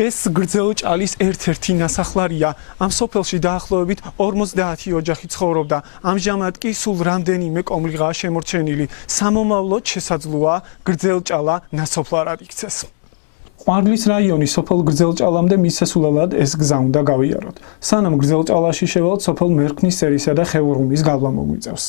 ეს გრძელ ჭალის ერთ-ერთი ნასახლარია. ამ სოფელში დაახლოებით 50 ოჯახი ცხოვრობდა. ამჟამად კი სულ რამდენიმე კომლიღაა შემორჩენილი. სამომავლოდ შესაძლოა გრძელჭალა ნასოფლარად იქცეს. ყვარლის რაიონის სოფელ გრძელჭალამდე მისასვლელად ეს გზა უნდა გავიაროთ. სანამ გრძელჭალაში შევალთ, სოფელ მერქნის სერისა და ხევრუმის გავლა მოგვიწევს.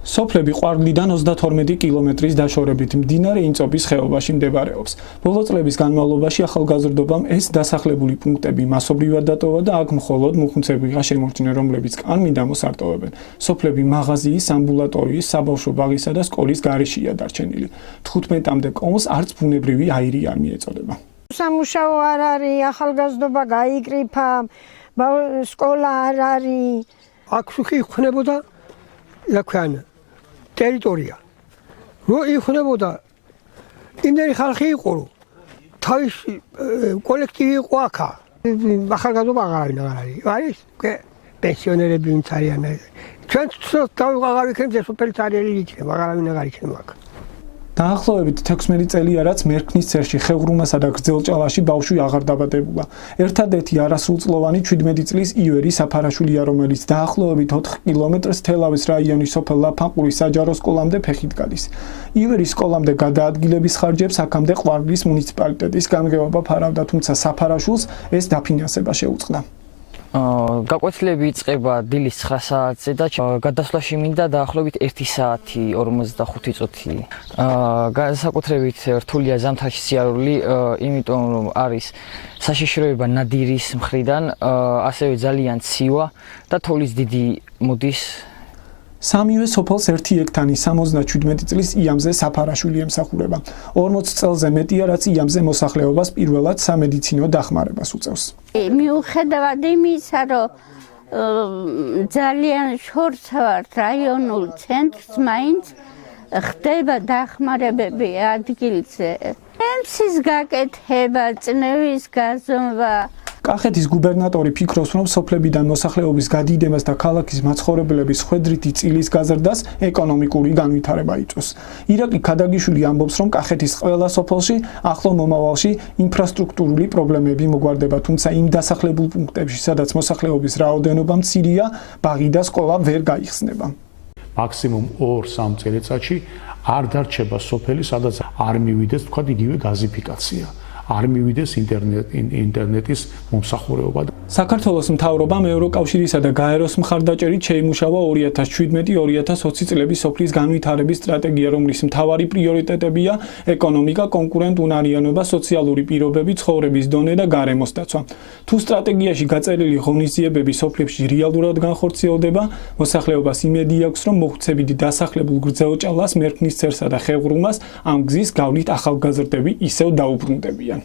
სოფლები ყვარლიდან 32 კილომეტრის დაშორებით მდინარე ინწობის ხეობაში მდებარეობს. ბოლო წლების განმავლობაში ახალგაზრდობამ ეს დასახლებული პუნქტები მასობრივად დატოვა და აქ მხოლოდ მოხუნცებიღა შემორჩნენ, რომლებიც კანმიდან მოსარტოვებენ. სოფლები მაღაზიის, ამბულატორიის, საბავშვო ბაღისა და სკოლის გარეშეა დარჩენილი. 15-მდე კონს არც ბუნებრივი აირი არ მიეწოდება. სამუშაო არ არის, ახალგაზრდობა გაიკრიფა, სკოლა არ არის. აქ სულ იქნებოდა ლაქვიან ტერიტორია. რო იქნებოდა იმდენი ხალხი იყო, რომ თავის კოლექტივი იყო აქ. ახალგაზრდობა აღარ არის. არის პენსიონერები ვინც არიან. ჩვენ თავი აღარ ვიქნებთ სოფელი წარიელი იქნება, აღარავინ აღარ იქნება აქ. დაახლოებით 16 წელია რაც მერქნის ცერში ხევრუმასა და გრძელჭალაში ბავშვი აღარ დაბადებულა. ერთადერთი არასრულწლოვანი 17 წლის ივერი საფარაშულია, რომელიც დაახლოებით 4 კილომეტრს თელავის რაიონის სოფელ ლაფანყურის საჯარო სკოლამდე ფეხით გადის. ივერის სკოლამდე გადაადგილების ხარჯებს აქამდე ყვარლის მუნიციპალიტეტის გამგეობა ფარავდა, თუმცა საფარაშულს ეს დაფინანსება შეუწყდა. გაკვეთილები იწყება დილის 9 საათზე და გადასვლაში მინდა დაახლოებით 1 საათი 45 წუთი. განსაკუთრებით რთულია ზამთარში სიარული, იმიტომ რომ არის საშიშროება ნადირის მხრიდან, ასევე ძალიან ცივა და თოვლის დიდი მოდის. სამივე სოფელს ერთი ექთანი 77 წლის იამზე საფარაშვილი ემსახურება. 40 წელზე მეტია, რაც იამზე მოსახლეობას პირველად სამედიცინო დახმარებას უწევს. მიუხედავად იმისა, რომ ძალიან შორს ვართ რაიონულ ცენტრს, მაინც ხდება დახმარებები ადგილზე. ემსის გაკეთება, წნევის გაზომვა. კახეთის გუბერნატორი ფიქრობს, რომ სოფლებიდან მოსახლეობის გადიდებას და ქალაქის მაცხოვრებლების ხვედრითი წილის გაზრდას ეკონომიკური განვითარება იწვევს. ირაკლი ქადაგიშვილი ამბობს, რომ კახეთის ყველა სოფელში ახლო მომავალში ინფრასტრუქტურული პრობლემები მოგვარდება, თუმცა იმ დასახლებულ პუნქტებში, სადაც მოსახლეობის რაოდენობა მცირეა, ბაღი და სკოლა ვერ გაიხსნება. მაქსიმუმ 2-3 წელიწადში არ დარჩება სოფელი, სადაც არ მივიდეს თქვა იგივე გაზიფიკაცია. არ მივიდეს ინტერნეტის მომსახურება. საქართველოს მთავრობამ ევროკავშირისა და გაეროს მხარდაჭერით შეიმუშავა 2017-2020 წლების სოფლის განვითარების სტრატეგია, რომლის მთავარი პრიორიტეტებია ეკონომიკა, კონკურენტუნარიანობა, სოციალური პირობები, ცხოვრების დონე და გარემოს დაცვა. თუ სტრატეგიაში გაწერილი ღონისძიებები სოფლებში რეალურად განხორციელდება, მოსახლეობას იმედი აქვს, რომ მოხუცებიდი დასახლებულ გრძელჭალას, მერქნის ცერსა და ხევრუმას ამ გზის გავლით ახალგაზრდები ისევ დაუბრუნდებიან.